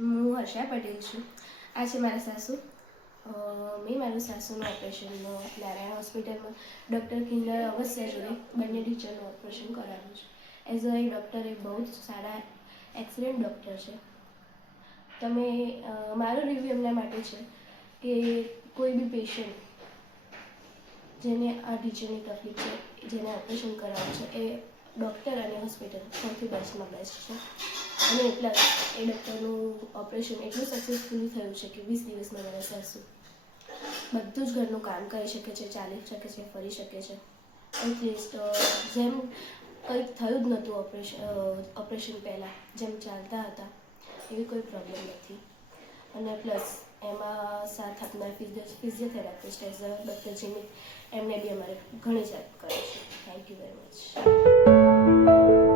હું હર્ષા પટેલ છું. આ છે મારા સાસુ. મેં મારું સાસુનું ઓપરેશન નારાયણ હોસ્પિટલમાં ડૉક્ટર કિન્નર અવશ્ય જોડે બંને ટીચરનું ઓપરેશન કરાવ્યું છે. એઝ અ ડૉક્ટર એ બહુ જ સારા એક્સલન્ટ ડૉક્ટર છે. તમે મારો રિવ્યૂ એમના માટે છે કે કોઈ બી પેશન્ટ જેને આ ટીચરની તકલીફ છે, જેને ઓપરેશન કરાવવું છે, એ ડૉક્ટર અને હોસ્પિટલ સૌથી બેસ્ટમાં બેસ્ટ છે. અને એટલા એ ડૉક્ટરનું ઓપરેશન એટલું સક્સેસફુલી થયું છે કે 20 દિવસમાં મારા સાસુ બધું જ ઘરનું કામ કરી શકે છે, ચાલી શકે છે, ફરી શકે છે. એટલીસ્ટ જેમ કંઈક થયું જ નહોતું ઓપરેશન પહેલાં જેમ ચાલતા હતા એવી કોઈ પ્રોબ્લેમ નથી. અને પ્લસ એમાં સાથ આપનાર physiotherapist as a doctor Jimit એમને બી અમારે ઘણી જ હેલ્પ કરે છે. Thank you very much.